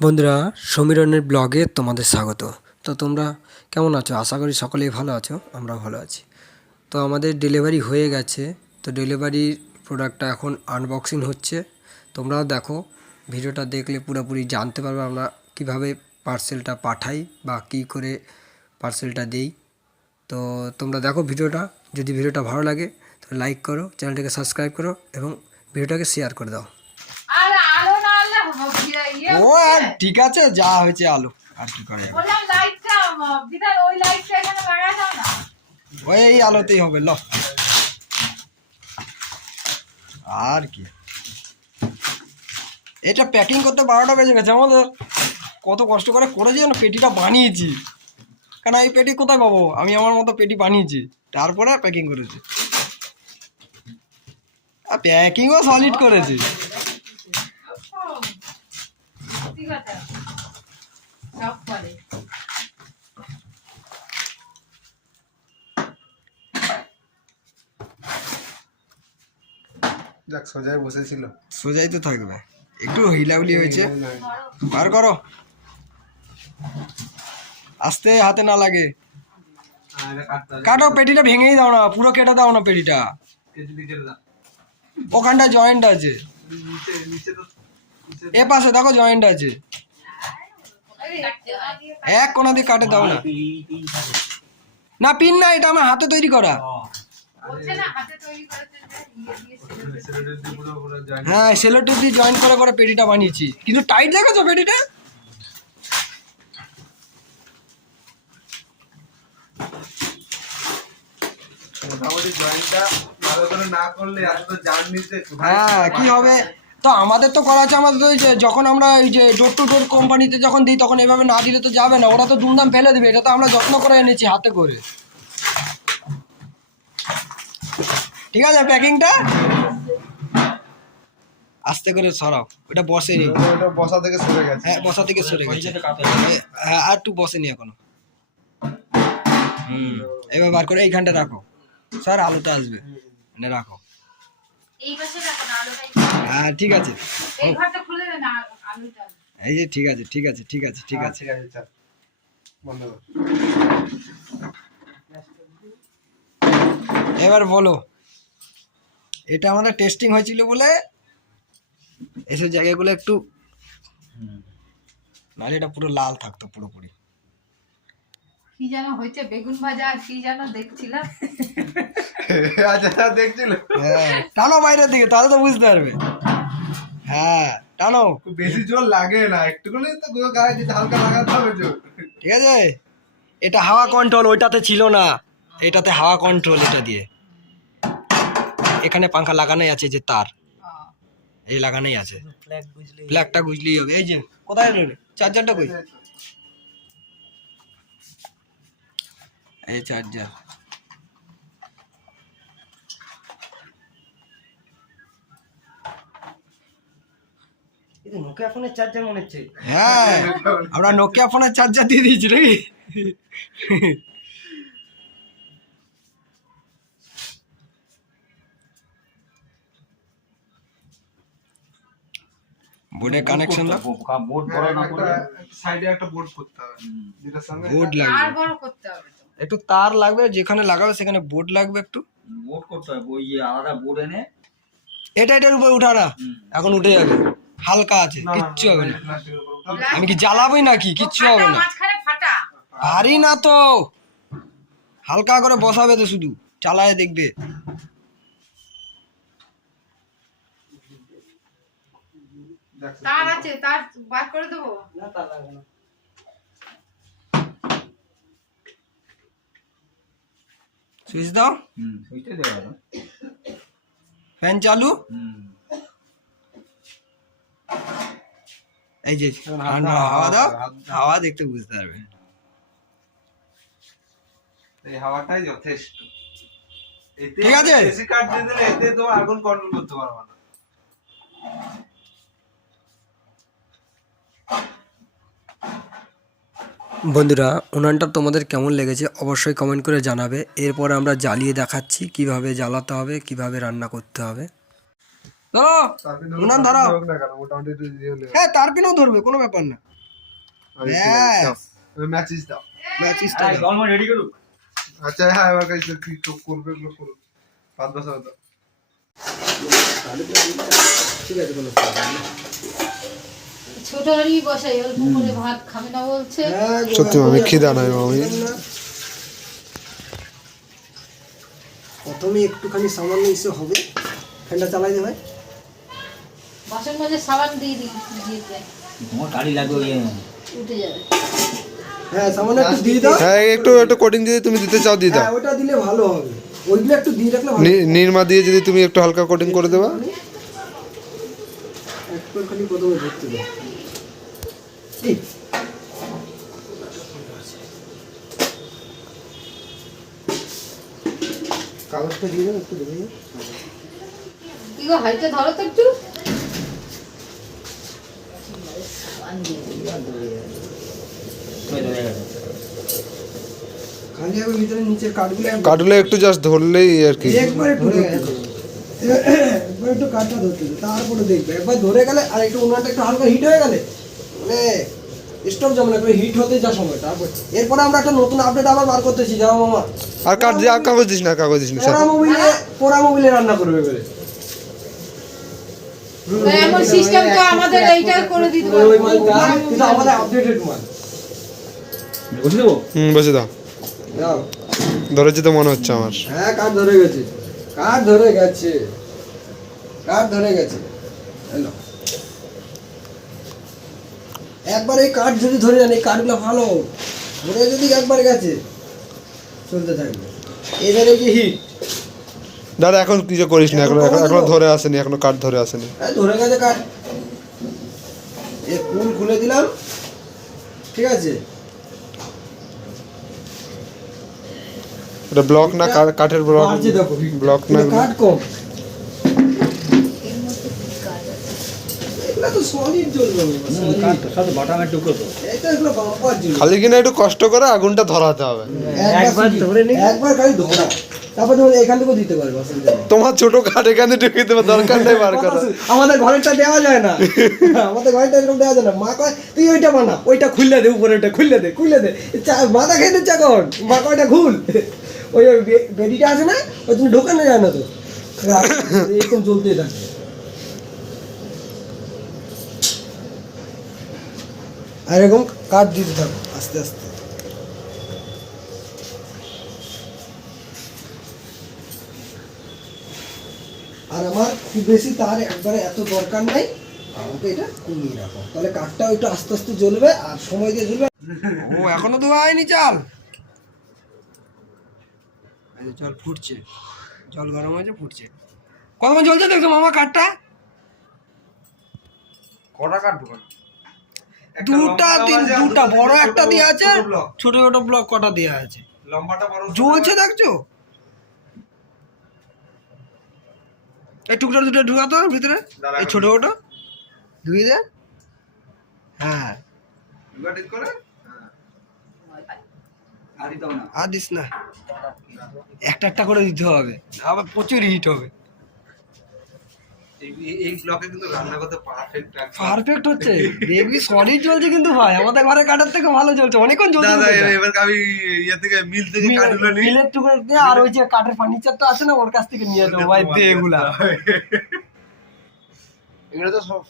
বন্ধুরা, সমীরণের ব্লগে তোমাদের স্বাগত। তো তোমরা কেমন আছো? আশা করি সকলেই ভালো আছো, আমরাও ভালো আছি। তো আমাদের ডেলিভারি হয়ে গেছে। তো ডেলিভারির প্রোডাক্টটা এখন আনবক্সিং হচ্ছে। তোমরাও দেখো, ভিডিওটা দেখলে পুরোপুরি জানতে পারবে আমরা কিভাবে পার্সেলটা পাঠাই বা কী করে পার্সেলটা দেই। তো তোমরা দেখো ভিডিওটা। যদি ভিডিওটা ভালো লাগে তাহলে লাইক করো, চ্যানেলটাকে সাবস্ক্রাইব করো এবং ভিডিওটাকে শেয়ার করে দাও। ও আর ঠিক আছে, যা হয়েছে আলো আর কি করে, ওই এই আলোতেই হবে। ল আর কি, এটা প্যাকিং করতে 12টা বেজে গেছে আমাদের। কত কষ্ট করে করেছি যেন পেটিটা বানিয়েছি, কেন এই পেটি কোথায় পাবো? আমি আমার মতো পেটি বানিয়েছি, তারপরে প্যাকিং করেছি। আর প্যাকিংও সলিড করেছি। যাক, সোজাই বসেছিল। সোজাই তো থাকবে, একটু হিলাউলি হয়েছে। বার করো, আস্তে, হাতে না লাগে। কাটো, পেটিটা ভেঙেই দাও না, পুরো কেটে দাও না পেটিটা। ওখানটা জয়েন্ট আছে, এ পাশে দেখো জয়েন্ট আছে, এক কোনা দিয়ে কাটে দাও না। না পিন না, এটা আমার হাতে তৈরি করা। হ্যাঁ, সেলো টেপ দিয়ে জয়েন করে করে পেটিটা বানিয়েছি, কিন্তু টাইট দেখেছো পেটিটা? মোটামুটি জয়েন্টটা ভালো করে না করলে এত জার্নিতে হ্যাঁ, কি হবে? তো আমাদের তো করা আছে, আমাদের তো ওই যে যখন আমরা ওই যে ডোর টু ডোর কোম্পানিতে যখন দিই তখন এভাবে না দিলে তো যাবে না, ওরা তো দুমদাম ফেলে দেবে। এটা তো আমরা যত্ন করে এনেছি হাতে করে। ঠিক আছে, প্যাকিংটা আস্তে করে সরাও, ওটা বসেনি। ওটা বসা থেকে সরে গেছে। হ্যাঁ, বসা থেকে সরে গেছে। হ্যাঁ, আর একটু বসেনি এখনো। এবার বার করে এইখানটা রাখো, স্যার আলোটা আসবে, এনে রাখো। হ্যাঁ ঠিক আছে, এই যে ঠিক আছে, ঠিক আছে, ঠিক আছে, ঠিক আছে। বন্ধ কর। এবার বলো, এটা আমাদের টেস্টিং হয়েছিল বলে এসব জায়গাগুলো একটু, নাহলে এটা পুরো লাল থাকতো পুরোপুরি। কি যেন হয়েছে, বেগুন ভাজা আর কি যেন দেখছিলাম। আচ্ছা, দেখছিল। হ্যাঁ, টানো বাইরের দিকে, তাহলে তো বুঝতে পারবে। হ্যাঁ, টানো। খুব বেশি জোর লাগে না, একটুখানি তো গায়ে দিতে হালকা লাগাতে হবে জোর। ঠিক আছে, এটা হাওয়া কন্ট্রোল, ওইটাতে ছিল না, এটাতে হাওয়া কন্ট্রোল। এটা দিয়ে এখানে পাংখা লাগানোই আছে, যে তার এই লাগানোই আছে। ফ্ল্যাগটা বুঝলেই হবে। এই যে কোথায় রইল চার্জারটা, কই? এই চার্জার, নোকিয়া ফোনের চার্জার মনে হচ্ছে। হ্যাঁ, আমরা নোকিয়া ফোনের চার্জার দিয়ে দিয়েছি নাকি? বোর্ডে কানেকশন দাও। বোর্ড বড় না করে সাইডে একটা বোর্ড করতে হবে, যেটার সঙ্গে বোর্ড আর লাগবে, বড় করতে হবে তো। একটু তার লাগবে, যেখানে লাগাবে সেখানে বোর্ড লাগবে একটু। বোর্ড করতে হবে, ওই আলাদা বোর্ড এনে এটার উপরে উঠা না, এখন উঠে যাবে। হালকা আছে, কিচ্ছু হবে না। প্লাস্টিকের উপর উঠাবে। আমি কি জ্বালাবোই নাকি? কিচ্ছু হবে না, মাঝখানে ফাটা। ভারী না তো, হালকা করে বসাবে তো, শুধু চালায় দেখবে। তার আছে, তার বার করে দেবো। সুইচ দাও, সুইচটা দেওয়া হবে। ফ্যান চালু। এই যে ঠান্ডা হাওয়া দাও, হাওয়া দেখতে বুঝতে পারবে। এই হাওয়াটাই যথেষ্ট। এতে ঠিক আছে? বেশি কাট দিয়ে দিলে এতে তো আগুন কন্ট্রোল করতে পারবে না। বন্ধুরা, উনানটা তোমাদের কেমন লেগেছে অবশ্যই কমেন্ট করে জানাবে। এরপর আমরা জ্বালিয়ে দেখাচ্ছি কিভাবে জ্বালাতে হবে, কিভাবে রান্না করতে হবে। ধরো, তারপরে উনান ধরো। হোক না কেন, মোটামুটি একটু দিয়ে হলে হ্যাঁ, তার পিনেও ধরবে, কোনো ব্যাপার না। ব্যাস ম্যাচিস দাও। ম্যাচিসটা এই জল রেডি করুক। আচ্ছা হ্যাঁ, এবার কাছে কি করবে এগুলো করো। 5-10 দাও। ঠিক আছে কোনো প্রবলেম নেই। ছোট হাড়ি বসাই, অল্প করে ভাত খাবে না বলছে। হ্যাঁ গো, সত্যি মামি, খিদা নাই মামি। প্রথমে একটুখানি সামান্য ইসে হবে, ফ্যানটা চালাই দে ভাই। বাসন মাঝে সাবান দিয়ে দেয়, তোমার গাড়ি লাগবে ওই উঠে যাবে। হ্যাঁ সামান্য একটু দিয়ে দাও। হ্যাঁ একটু কোটিং যদি তুমি দিতে চাও দিয়ে দাও। হ্যাঁ ওটা দিলে ভালো হবে, ওইগুলো একটু দিয়ে রাখলে ভালো। নির্মা দিয়ে যদি তুমি একটু হালকা কোটিং করে দেবা। একটুখানি প্রথমে ধরতে দাও। এই কাগজটা দিয়ে দাও একটু, দেখে নিও। কি গো, হাড়িটা ধরো তো একটু। সাবান দিয়ে খালি হবে ভিতরে নিচের কাঠগুলো কাটলে একটু জাস্ট ধরলেই আর কি। একবার একটু ধরতে দাও। একবার একটু কাঠটা ধরতে দাও, তারপরে দেখবে। একবার ধরে গেলে আর একটু উনানটা একটু হালকা হিট হয়ে গেলে মানে স্টপ যাবে না, করে হিট হতে যা সময়। তারপর এরপরে আমরা একটা নতুন আপডেট আবার বার করতেছি, যাও মামা। আর কাট দিয়ে কাগজ দিস না, কাগজ দিস না। পোড়া মোবিলে রান্না করবে এবারে। এমন সিস্টেম তো আমাদের এইটা করে দিতে ওই মালটা কিন্তু আমাদের আপডেটেড মাল। বসে দেবো। বসে দাও। যাও। ধরেছে তো মনে হচ্ছে আমার। হ্যাঁ কাঠ ধরে গেছে, কাঠ ধরে গেছে, কাঠ ধরে গেছে। হ্যালো, একবার এই কাঠ যদি ধরে যান, এই কাঠগুলো ভালো ধরে যদি একবার গেছে চলতে থাকবে। এবারে যে হিট দাদা এখন কিছু করিস না, এখনো এখনো ধরে আসেনি, এখনো কাঠ ধরে আসেনি। ধরে গেছে কাঠ। এই পুল খুলে দিলাম, ঠিক আছে। এটা ব্লক না, কাঠের ব্লক। মারছে দেখো, ব্লক না, এটা কাঠ কম। এগুলো তো সলিড জ্বলবে, solid। সাথে বাটামের টুকরো তো। এই তো এগুলো বাম্পার জ্বলবে। খালি কিনা একটু কষ্ট করে আগুনটা ধরাতে হবে। একবার ধরে নি, একবার খালি ধরা, তারপর তুমি এখান থেকেও দিতে পারবে, অসুবিধা নেই। তোমার ছোট কাঠ এখানে ঢুকিয়ে দেবে, দরকার নেই বার করা। আমাদের ঘরেরটা দেওয়া যায় না, আমাদের ঘরেরটা এরকম দেওয়া যায় না। মা কয় তুই ওইটা বানা, ওইটা খুললে দে, উপরে ওইটা খুললে দে, খুললে দে। মাথা খেয়ে দিচ্ছে এখন, মা কয় ওইটা খুল। ওই বেডিটা আছে না, ওই তুমি ঢোকানো যায় না তো, এরকম চলতেই থাকে। আর এরকম কাঠ দিতে থাকো আস্তে আস্তে। আর আমার খুব বেশি তার একবারে এত দরকার নাই, আমাকে এটা কমিয়ে রাখো, তাহলে কাঠটা একটু আস্তে আস্তে জ্বলবে আর সময় দিয়ে জ্বলবে। ও এখনো ধোয়া হয়নি চাল, জল ফুটছে, জল গরম হয়েছে, ফুটছে। কতক্ষণ জ্বলছে দেখছো মামা কাঠটা? কটা কাঠ ঢুকানো? দুটা বড় একটা দেওয়া আছে, ছোট ছোট ব্লক কটা দেওয়া আছে। লম্বাটা বড় জ্বলছে দেখছো? এই টুকরা দুটো ঢুকাতো ভিতরে, এই ছোট ছোট ঢুকিয়ে দে। হ্যাঁ ঠিক করে। আর দিতে হবে না। আর দিস না, একটা একটা করে দিতে হবে, আবার প্রচুর হিট হবে। এই ব্লকে কিন্তু রান্না করতে পারফেক্ট হচ্ছে, দেখবি সলিড জ্বলছে কিন্তু ভাই, আমাদের ঘরে কাঠের থেকে ভালো জ্বলছে, অনেকক্ষণ জ্বলছে। দাদা এবার আমি ইয়ে থেকে মিল থেকে কাঠগুলো নিই। মিলের টুকরো দিয়ে, আর ওই যে কাঠের ফার্নিচারটা আছে না, ওর কাছ থেকে নিয়ে যাবো ভাই, দে এগুলা। এগুলো তো সব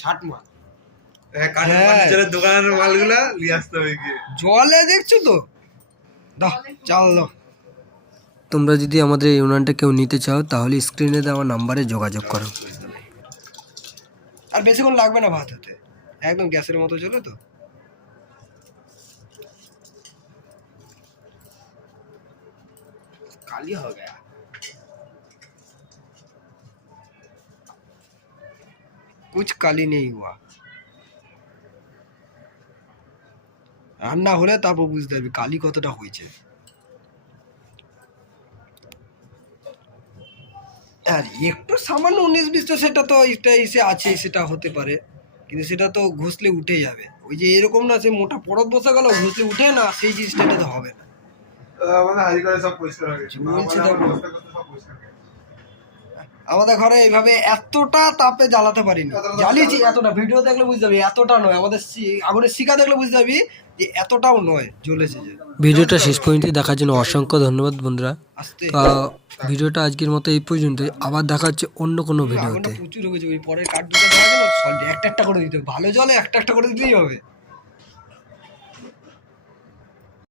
ছাট মাল। হ্যাঁ, কাঠের ফার্নিচারের দোকানের মালগুলা নিয়ে আসতে হবে গিয়ে। জলে দেখছো তো, দাও চাল দাও। তোমরা যদি আমাদের এই ইউনিয়নটা কেউ নিতে চাও তাহলে স্ক্রিনে দেওয়া নাম্বারে যোগাযোগ করো। আর বেশিক্ষণ লাগবে না ভাত হতে, একদম গ্যাসের মতো চলে তো। কালি हो गया, कुछ काली नहीं हुआ। রান্না হলে তারপর বুঝতে পারবি কালি কতটা হয়েছে। আর একটু সামান্য 19-20টা সেটা তো এটা এসে আছে, সেটা হতে পারে, কিন্তু সেটা তো ঘষলে উঠে যাবে। ওই যে এরকম না, সে মোটা পরত বসে গেল, ঘষলে উঠে না, সেই জিনিসটা তো হবে না। মানে হাজি করে সব পরিষ্কার হয়ে গেছে। বলছি আমার দেখো। অবস্থা করতে সব পরিষ্কার হয়ে গেছে। আমাদের ঘরে এইভাবে এতটা তাপে জ্বালাতে পারি না, জ্বালিয়েছি এতটা, ভিডিও দেখলে বুঝতে পারবি এতটা নয়, আমাদের আগুনের শিখা দেখলে বুঝতে পারবি যে এতটাও নয়, জ্বলেছে যে। ভিডিওটা শেষ পর্যন্ত দেখার জন্য অসংখ্য ধন্যবাদ বন্ধুরা। আস্তে ভিডিওটা আজকের মতো এই পর্যন্তই, আবার দেখা হচ্ছে অন্য কোনো আগুনটা ভিডিওতে। প্রচুর হয়ে গেছে, ওই পরের কাঠ দুটো দেওয়া যাবে, একটা একটা করে দিতে হবে, ভালো জলে একটা একটা করে দিলেই হবে।